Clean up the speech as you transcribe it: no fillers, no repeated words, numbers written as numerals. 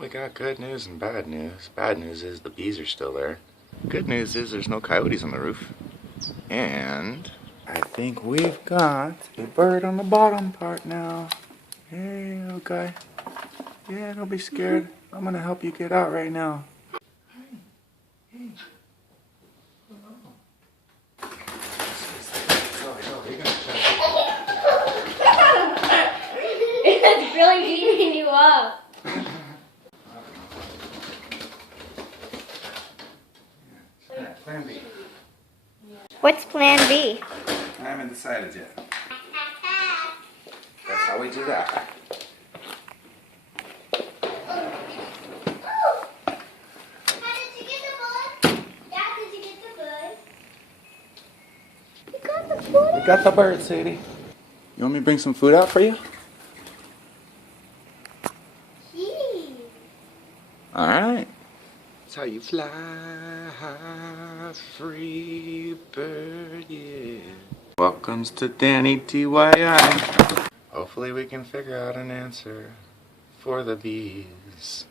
we got good news and bad news. Bad news is the bees are still there. Good news is there's no coyotes on the roof. And I think we've got a bird on the bottom part now. Hey, little guy. Yeah, don't be scared. I'm gonna help you get out right now. Hey. It's really beating you up. Plan B. What's plan B? I haven't decided yet. That's how we do that. We got the bird, Sadie. You want me to bring some food out for you? Alright. That's how you fly, free bird, yeah. Welcomes to Danny TYI. Hopefully we can figure out an answer for the bees.